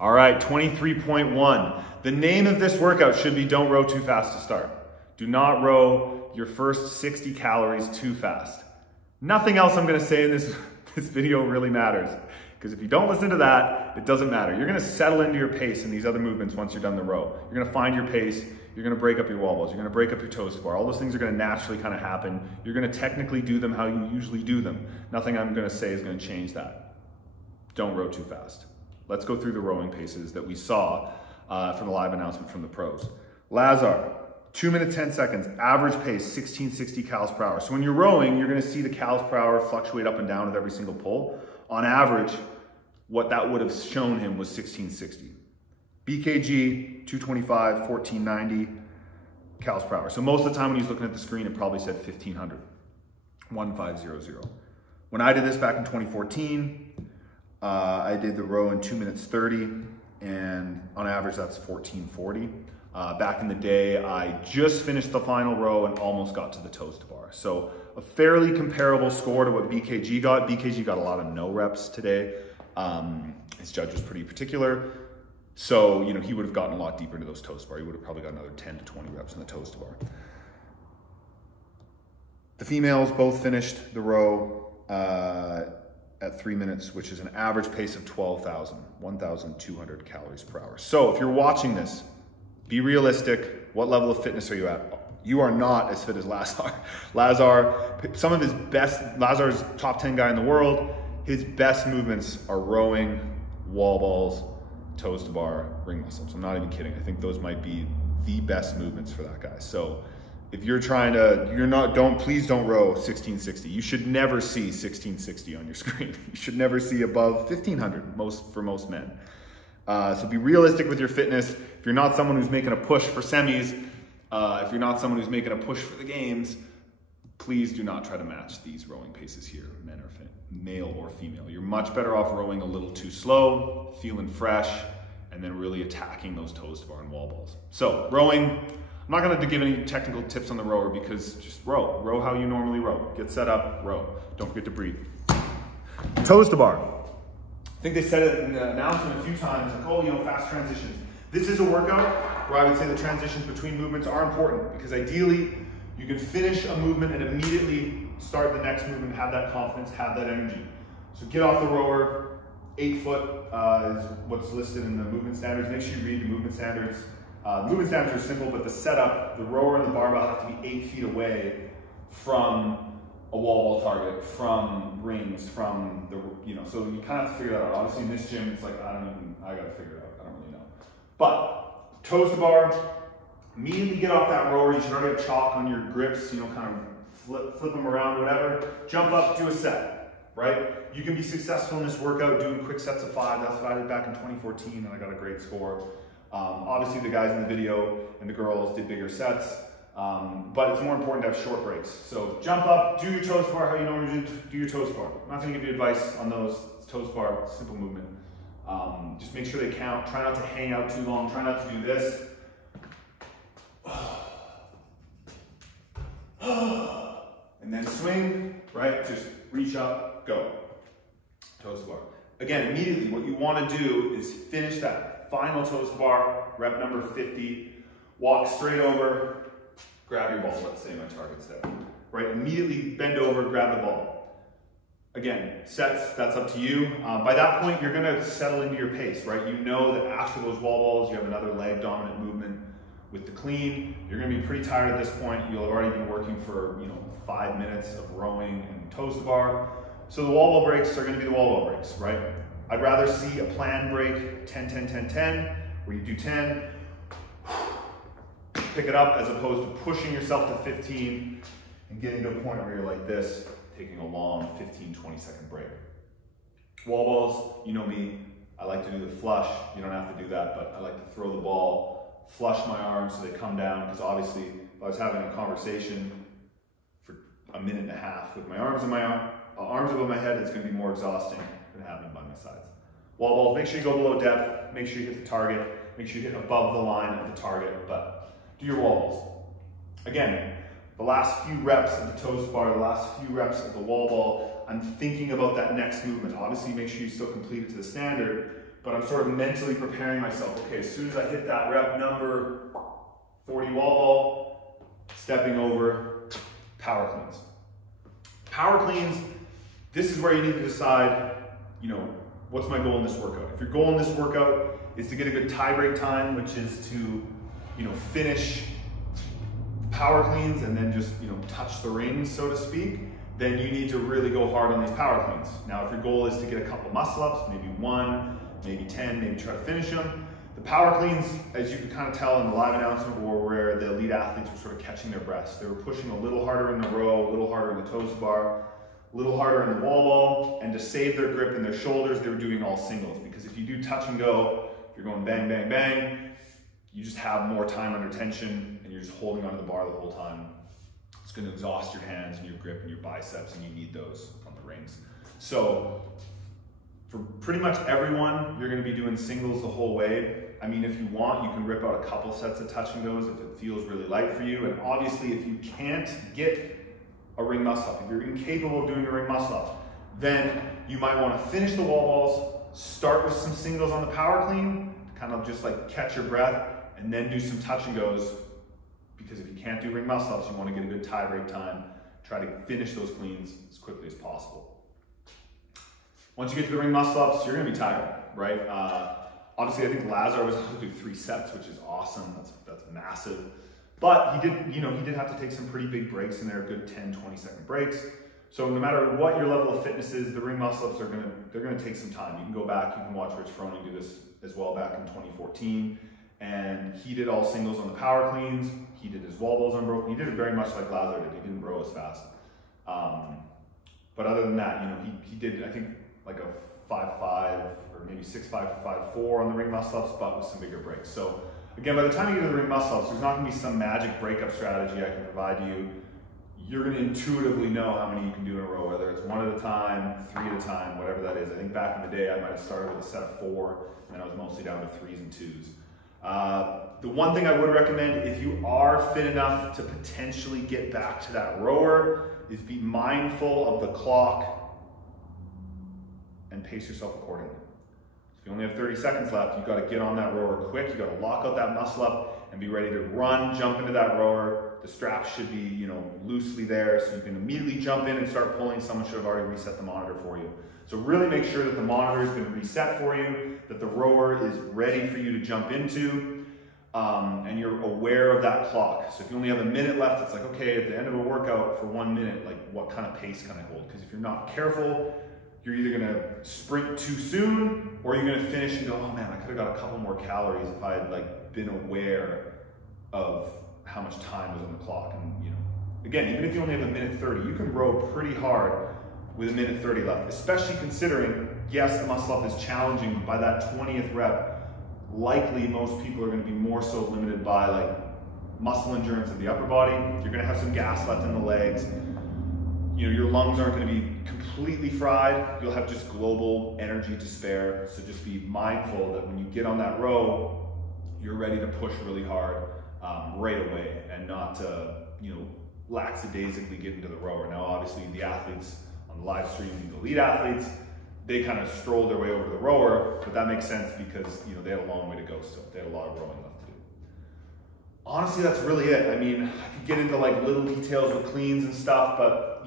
All right, 23.1. The name of this workout should be don't row too fast to start. Do not row your first 60 calories too fast. Nothing else I'm gonna say in this video really matters, because if you don't listen to that, it doesn't matter. You're gonna settle into your pace in these other movements once you're done the row. You're gonna find your pace, you're gonna break up your wall balls, you're gonna break up your toes to bar. All those things are gonna naturally kind of happen. You're gonna technically do them how you usually do them. Nothing I'm gonna say is gonna change that. Don't row too fast. Let's go through the rowing paces that we saw from the live announcement from the pros. Lazar, 2 minutes, 10 seconds, average pace, 1660 calories per hour. So when you're rowing, you're gonna see the calories per hour fluctuate up and down with every single pull. On average, what that would have shown him was 1660. BKG, 225, 1490 calories per hour. So most of the time when he's looking at the screen, it probably said 1500, 1500. When I did this back in 2014, I did the row in 2 minutes 30, and on average that's 1440. Back in the day, I just finished the final row and almost got to the toes to bar. So a fairly comparable score to what BKG got. BKG got a lot of no reps today. His judge was pretty particular. So, you know, he would have gotten a lot deeper into those toes to bar. He would have probably got another 10 to 20 reps in the toes to bar. The females both finished the row at 3 minutes, which is an average pace of 1,200 calories per hour. So if you're watching this, be realistic. What level of fitness are you at? You are not as fit as Lazar. Lazar's top 10 guy in the world. His best movements are rowing, wall balls, toes to bar, ring muscles. I'm not even kidding. I think those might be the best movements for that guy. So if you're trying to, please don't row 1660. You should never see 1660 on your screen. You should never see above 1500 for most men. So be realistic with your fitness. If you're not someone who's making a push for semis, if you're not someone who's making a push for the games, please do not try to match these rowing paces here, male or female. You're much better off rowing a little too slow, feeling fresh, and then really attacking those toes to bar and wall balls. So rowing, I'm not gonna give any technical tips on the rower, because just row. Row how you normally row. Get set up, row. Don't forget to breathe. Toes to bar. I think they said it in the announcement a few times, like, oh, you know, fast transitions. This is a workout where I would say the transitions between movements are important, because ideally you can finish a movement and immediately start the next movement, have that confidence, have that energy. So get off the rower. 8 foot is what's listed in the movement standards. Make sure you read the movement standards. The movement standards are simple, but the setup, the rower and the barbell have to be 8 feet away from a wall ball target, from rings, from the, so you kind of have to figure that out. Obviously in this gym, it's like, I gotta figure it out. I don't really know. But toes to bar, immediately get off that rower. You should already have chalk on your grips, kind of flip them around, whatever. Jump up, do a set, right? You can be successful in this workout doing quick sets of 5. That's what I did back in 2014, and I got a great score. Obviously the guys in the video and the girls did bigger sets, but it's more important to have short breaks. So jump up, do your toes bar how you normally do your toes bar. I'm not gonna give you advice on those. Toes bar, simple movement. Just make sure they count. Try not to hang out too long. Try not to do this. And then swing, right? Just reach up, go. Toes to bar. Again, immediately what you want to do is finish that final toes to bar, rep number 50, walk straight over, grab your ball. Let's say my target's there, right? Immediately bend over, grab the ball. Again, sets, that's up to you. By that point, you're gonna settle into your pace, right? You know that after those wall balls, you have another leg dominant movement with the clean. You're gonna be pretty tired at this point. You'll have already been working for 5 minutes of rowing and toes to bar. So the wall ball breaks are gonna be the wall ball breaks, right? I'd rather see a planned break, 10, 10, 10, 10, where you do 10, pick it up, as opposed to pushing yourself to 15 and getting to a point where you're like this, taking a long 15, 20-second break. Wall balls, you know me, I like to do the flush. You don't have to do that, but I like to throw the ball, flush my arms so they come down, because obviously if I was having a conversation for a minute and a half with my arms above my head, it's gonna be more exhausting than having them by my sides. Wall balls, make sure you go below depth, make sure you hit the target, make sure you hit above the line of the target, but do your wall balls. Again, the last few reps of the toes bar, the last few reps of the wall ball, I'm thinking about that next movement. Obviously, make sure you still complete it to the standard, but I'm sort of mentally preparing myself. Okay, as soon as I hit that rep number 40 wall ball, stepping over, power cleans. Power cleans, this is where you need to decide, what's my goal in this workout? If your goal in this workout is to get a good tie break time, which is to, finish power cleans and then just, touch the rings, so to speak, then you need to really go hard on these power cleans. Now, if your goal is to get a couple muscle ups, maybe 1, maybe 10, maybe try to finish them, the power cleans, as you can kind of tell in the live announcement, were where the elite athletes were sort of catching their breaths. They were pushing a little harder in the row, a little harder in the toes bar, a little harder in the wall ball, and to save their grip in their shoulders, they were doing all singles. Because if you do touch and go, if you're going bang, bang, bang, you just have more time under tension and you're just holding onto the bar the whole time. It's going to exhaust your hands and your grip and your biceps, and you need those on the rings. So for pretty much everyone, you're going to be doing singles the whole way. I mean, if you want, you can rip out a couple sets of touch and goes if it feels really light for you. And obviously, if you can't get a ring muscle up, if you're incapable of doing a ring muscle up, then you might want to finish the wall balls, start with some singles on the power clean, kind of just like catch your breath, and then do some touch and goes. Because if you can't do ring muscle ups, you want to get a good tie break time. Try to finish those cleans as quickly as possible. Once you get to the ring muscle ups, you're going to be tired, right? Obviously, I think Lazar was able to do 3 sets, which is awesome. That's massive. But he did have to take some pretty big breaks in there, good 10, 20-second breaks. So no matter what your level of fitness is, the ring muscle ups they're gonna take some time. You can go back, you can watch Rich Froning do this as well back in 2014. And he did all singles on the power cleans. He did his wall balls unbroken. He did it very much like Lazar did. He didn't row as fast. But other than that, he did, I think, like a 5.5 or maybe 6.5, 5.4 on the ring muscle ups, but with some bigger breaks. So again, by the time you get to the ring muscle ups, there's not going to be some magic breakup strategy I can provide you. You're going to intuitively know how many you can do in a row, whether it's 1 at a time, 3 at a time, whatever that is. I think back in the day, I might have started with a set of 4, and then I was mostly down to 3s and 2s. The one thing I would recommend, if you are fit enough to potentially get back to that rower, is be mindful of the clock and pace yourself accordingly. If you only have 30 seconds left, you've got to get on that rower quick. You've got to lock out that muscle up and be ready to run, jump into that rower. The straps should be, loosely there, so you can immediately jump in and start pulling. Someone should have already reset the monitor for you. So really make sure that the monitor has been reset for you, that the rower is ready for you to jump into, and you're aware of that clock. So if you only have a minute left, it's like, okay, at the end of a workout for 1 minute, like what kind of pace can I hold? Because if you're not careful, you're either gonna sprint too soon, or you're gonna finish and go, oh man, I could have got a couple more calories if I had been aware of how much time was on the clock. And again, even if you only have a minute 30, you can row pretty hard with a minute 30 left, especially considering, yes, the muscle up is challenging, but by that 20th rep, likely most people are gonna be more so limited by muscle endurance of the upper body. You're gonna have some gas left in the legs. Your lungs aren't going to be completely fried. You'll have just global energy to spare. So just be mindful that when you get on that row, you're ready to push really hard right away, and not to, lackadaisically get into the rower. Now, obviously, the athletes on the live stream, the elite athletes, they kind of strolled their way over the rower, but that makes sense because, they had a long way to go still. They had a lot of rowing left to do. Honestly, that's really it. I mean, I could get into little details with cleans and stuff, but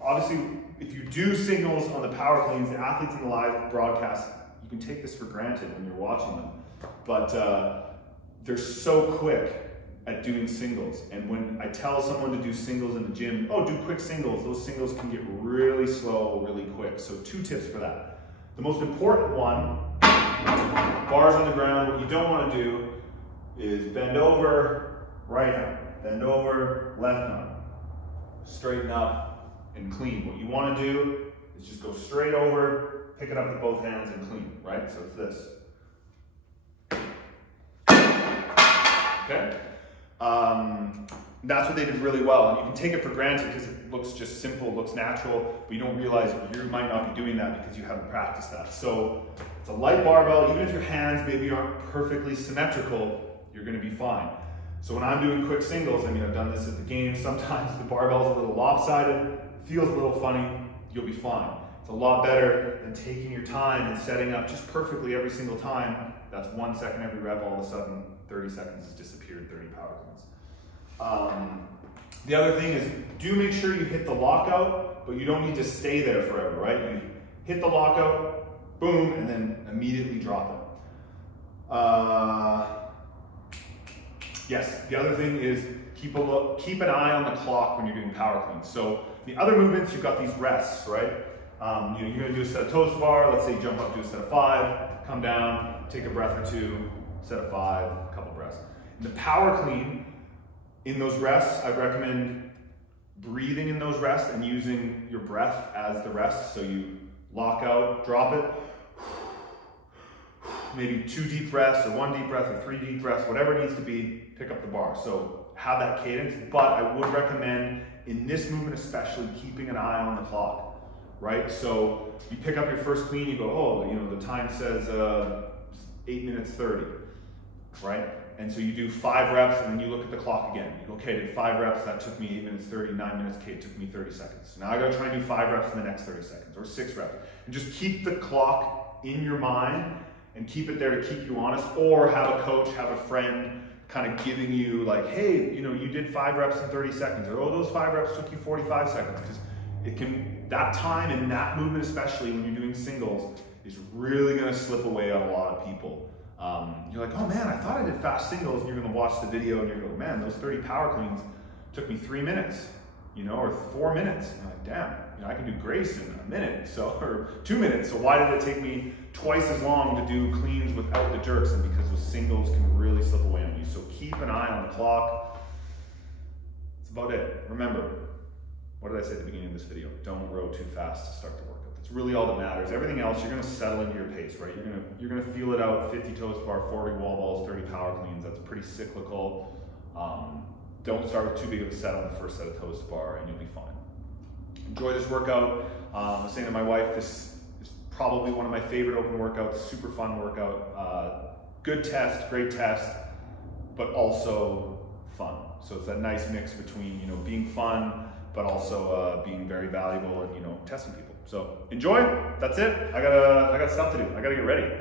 obviously, if you do singles on the power cleans, the athletes in the live broadcast, you can take this for granted when you're watching them, but they're so quick at doing singles. And when I tell someone to do singles in the gym, oh, do quick singles, those singles can get really slow, really quick. So 2 tips for that. The most important one, bars on the ground, what you don't want to do is bend over, right arm, bend over, left arm, straighten up, and clean. What you want to do is just go straight over, pick it up with both hands and clean, right? So it's this. Okay? That's what they did really well. And you can take it for granted because it looks just simple, looks natural, but you don't realize you might not be doing that because you haven't practiced that. So it's a light barbell. Even if your hands maybe aren't perfectly symmetrical, you're going to be fine. So when I'm doing quick singles, I've done this at the games, sometimes the barbell's a little lopsided, feels a little funny, you'll be fine. It's It's a lot better than taking your time and setting up just perfectly every single time. That's 1 second every rep, all of a sudden 30 seconds has disappeared, 30 power cleans. The other thing is, do make sure you hit the lockout, but you don't need to stay there forever, right? You hit the lockout, boom, and then immediately drop it. Yes, the other thing is keep an eye on the clock when you're doing power cleans. So the other movements, you've got these rests, right? You're gonna do a set of toes to bar, let's say jump up, do a set of 5, come down, take a breath or 2, set of 5, a couple breaths. In the power clean, in those rests, I'd recommend breathing in those rests and using your breath as the rest. So you lock out, drop it, maybe 2 deep breaths or 1 deep breath or 3 deep breaths, whatever it needs to be, pick up the bar. So have that cadence, but I would recommend in this movement especially keeping an eye on the clock, right? So you pick up your first clean, you go, oh, you know, the time says 8 minutes 30, right? And so you do 5 reps and then you look at the clock again. You go, okay, I did 5 reps, that took me 8 minutes 30, 9 minutes, okay, it took me 30 seconds. So now I gotta try and do 5 reps in the next 30 seconds, or 6 reps. And just keep the clock in your mind and keep it there to keep you honest, or have a coach, have a friend kind of giving you like, hey, you know, you did 5 reps in 30 seconds, or oh, those 5 reps took you 45 seconds, because it can, that time in that movement, especially when you're doing singles, is really gonna slip away on a lot of people. You're like, oh man, I thought I did fast singles, and you're gonna watch the video and you're going, man, those 30 power cleans took me 3 minutes, you know, or 4 minutes. And you're like, damn, you know, I can do grace in a minute, so, or 2 minutes, so why did it take me twice as long to do cleans without the jerks? And because those singles can really slip away on you. So keep an eye on the clock. That's about it. Remember, what did I say at the beginning of this video? Don't row too fast to start the workout. That's really all that matters. Everything else, you're gonna settle into your pace, right? You're gonna feel it out, 50 toes to bar, 40 wall balls, 30 power cleans. That's pretty cyclical. Don't start with too big of a set on the first set of toes to bar and you'll be fine. Enjoy this workout. I was saying to my wife, this is probably one of my favorite open workouts, super fun workout. Good test, great test, but also fun. So it's that nice mix between, you know, being fun, but also being very valuable and, you know, testing people. So enjoy, that's it. I got stuff to do. I gotta get ready.